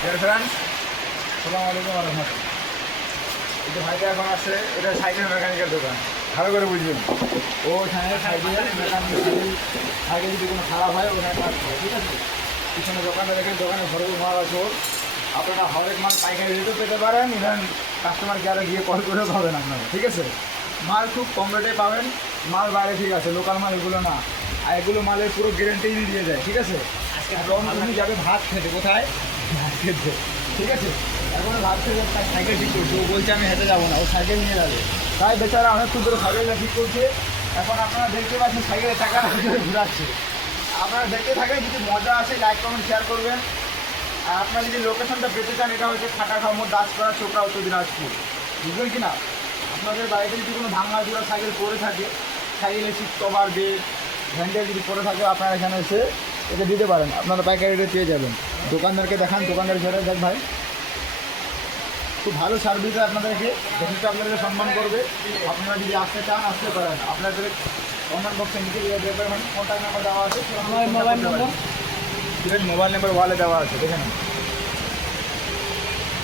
Friends, আসসালামু আলাইকুম ওয়া রাহমাতুল্লাহ। এই যে ভাইটা এখন আসছে, এটা সাইকেল মেকানিকের দোকান। ভালো করে বুঝবেন, ও এখানে সাইকেল যদি কোনো খারাপ হয় ওখানে কাজ করে, ঠিক আছে। পিছনে দোকানটা দেখেন, দোকানে ভরপুর মাল আছে ওর। আপনারা হরেক মাল পাইকারি রেটও পেতে পারেন, ইভেন কাস্টমার কেয়ারে গিয়ে কল করেও পাবেন আপনারা, ঠিক আছে। মাল খুব কম রেটে পাবেন, মাল বাইরে ঠিক আছে, লোকাল মাল এগুলো না। আর এগুলো মালের পুরো গ্যারেন্টি দিয়ে যায়, ঠিক আছে। এখন তুমি যাবে ভাত খেতে, কোথায়? ভাত খেতে, ঠিক আছে। এখন ভাত খেতে তার সাইকেল ঠিক করছে, ও বলছে আমি হেঁটে যাবো না, ও সাইকেল নিয়ে যাবে। তাই বেচারা অনেকক্ষণ ধরে সাইকেলটা ঠিক করছে। এখন আপনারা দেখতে পাচ্ছেন সাইকেলের টাকা ঘুরাচ্ছে। আপনারা দেখতে থাকেন, যদি মজা আসে লাইক কমেন্ট শেয়ার করবেন। আর আপনারা যদি লোকেশনটা পেতে চান, এটা হচ্ছে খাটাখাও মোড়, দাসপাড়া, চোপড়া, উত্তর দিনাজপুর, বুঝবেন কি না। আপনাদের বাড়িতে যদি কোনো ভাঙা চূড়া সাইকেল পড়ে থাকে, সাইকেলের সিট কভার, বেড, হ্যান্ডেল যদি পড়ে থাকে, আপনারা এখানে এসে এটা দিতে পারেন, আপনারা পাইকারি রেটে পেয়ে যাবেন। দোকানদারকে দেখান, দোকানদার ছেড়ে দেখ ভাই, খুব ভালো সার্ভিস আপনাদেরকে, যথেষ্ট আপনাদেরকে সম্মান করবে। আপনারা যদি আসতে চান আসতে পারেন। আপনাদের কমেন্ট বক্সে নিচে কন্ট্যাক্ট নাম্বার দেওয়া আছে, আমার মোবাইল নম্বর মোবাইল নাম্বার ওয়ালে দেওয়া আছে, দেখে নিন।